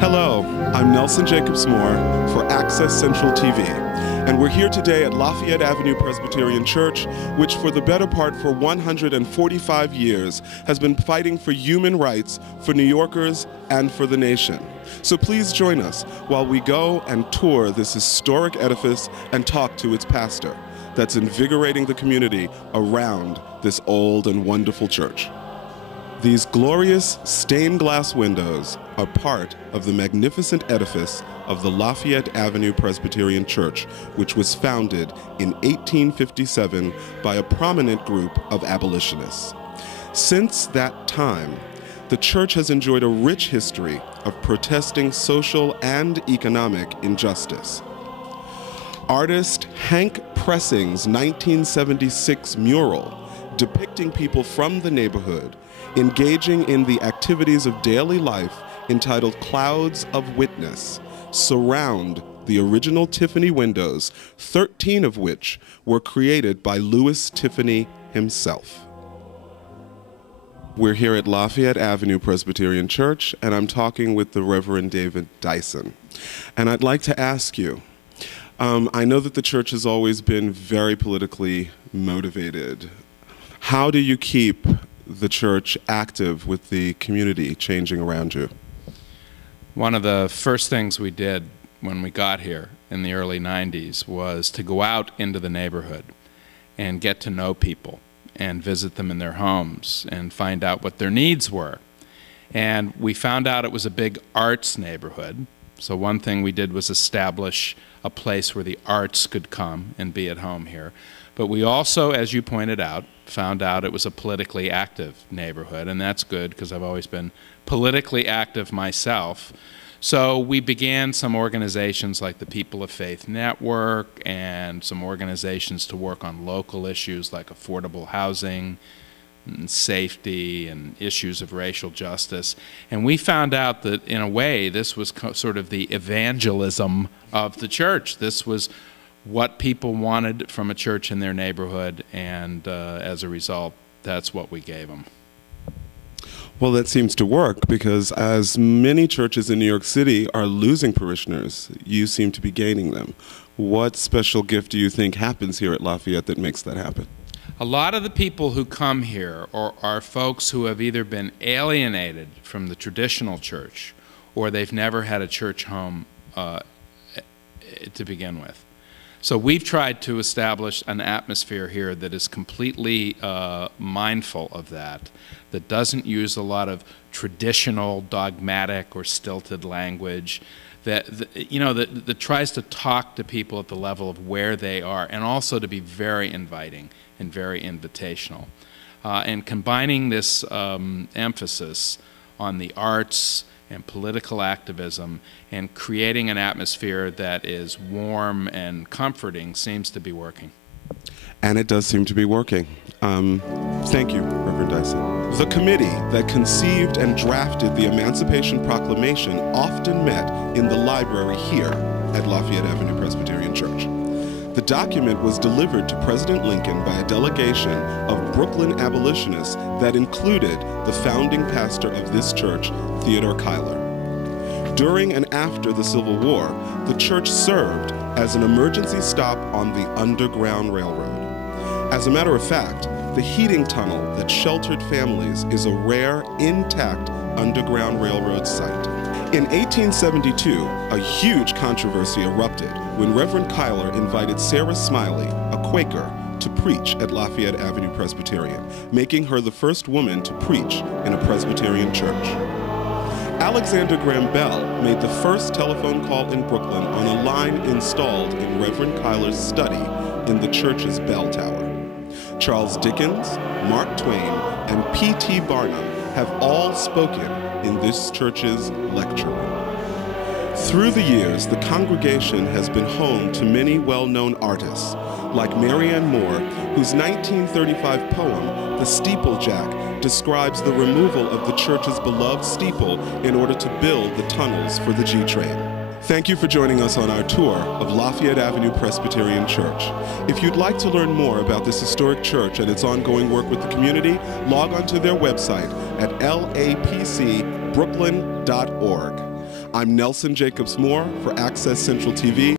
Hello, I'm Nelson Jacobs Moore for Access Central TV, and we're here today at Lafayette Avenue Presbyterian Church, which for the better part for 145 years has been fighting for human rights for New Yorkers and for the nation. So please join us while we go and tour this historic edifice and talk to its pastor that's invigorating the community around this old and wonderful church. These glorious stained glass windows are part of the magnificent edifice of the Lafayette Avenue Presbyterian Church, which was founded in 1857 by a prominent group of abolitionists. Since that time, the church has enjoyed a rich history of protesting social and economic injustice. Artist Hank Pressing's 1976 mural depicting people from the neighborhood engaging in the activities of daily life entitled Clouds of Witness surround the original Tiffany windows, 13 of which were created by Louis Tiffany himself. We're here at Lafayette Avenue Presbyterian Church, and I'm talking with the Reverend David Dyson. And I'd like to ask you, I know that the church has always been very politically motivated. How do you keep the church active with the community changing around you? One of the first things we did when we got here in the early 90s was to go out into the neighborhood and get to know people and visit them in their homes and find out what their needs were. And we found out it was a big arts neighborhood. So one thing we did was establish a place where the arts could come and be at home here. But we also, as you pointed out, found out it was a politically active neighborhood, and that's good because I've always been politically active myself. So we began some organizations like the People of Faith Network and some organizations to work on local issues like affordable housing and safety and issues of racial justice. And we found out that, in a way, this was sort of the evangelism of the church. This was what people wanted from a church in their neighborhood, and as a result, that's what we gave them. Well, that seems to work, because as many churches in New York City are losing parishioners, you seem to be gaining them. What special gift do you think happens here at Lafayette that makes that happen? A lot of the people who come here are folks who have either been alienated from the traditional church or they've never had a church home to begin with. So we've tried to establish an atmosphere here that is completely mindful of that doesn't use a lot of traditional, dogmatic, or stilted language, that tries to talk to people at the level of where they are, and also to be very inviting and very invitational. And combining this emphasis on the arts and political activism and creating an atmosphere that is warm and comforting seems to be working. And it does seem to be working. Thank you, Reverend Dyson. The committee that conceived and drafted the Emancipation Proclamation often met in the library here at Lafayette Avenue Presbyterian Church. The document was delivered to President Lincoln by a delegation of Brooklyn abolitionists that included the founding pastor of this church, Theodore Cuyler. During and after the Civil War, the church served as an emergency stop on the Underground Railroad. As a matter of fact, the heating tunnel that sheltered families is a rare, intact Underground Railroad site. In 1872, a huge controversy erupted when Reverend Cuyler invited Sarah Smiley, a Quaker, to preach at Lafayette Avenue Presbyterian, making her the first woman to preach in a Presbyterian church. Alexander Graham Bell made the first telephone call in Brooklyn on a line installed in Reverend Cuyler's study in the church's bell tower. Charles Dickens, Mark Twain, and P.T. Barnum have all spoken in this church's lecture room. Through the years, the congregation has been home to many well-known artists, like Marianne Moore, whose 1935 poem, The Steeplejack, describes the removal of the church's beloved steeple in order to build the tunnels for the G-train. Thank you for joining us on our tour of Lafayette Avenue Presbyterian Church. If you'd like to learn more about this historic church and its ongoing work with the community, log on to their website at lapcbrooklyn.org. I'm Nelson Jacobs Moore for Access Central TV.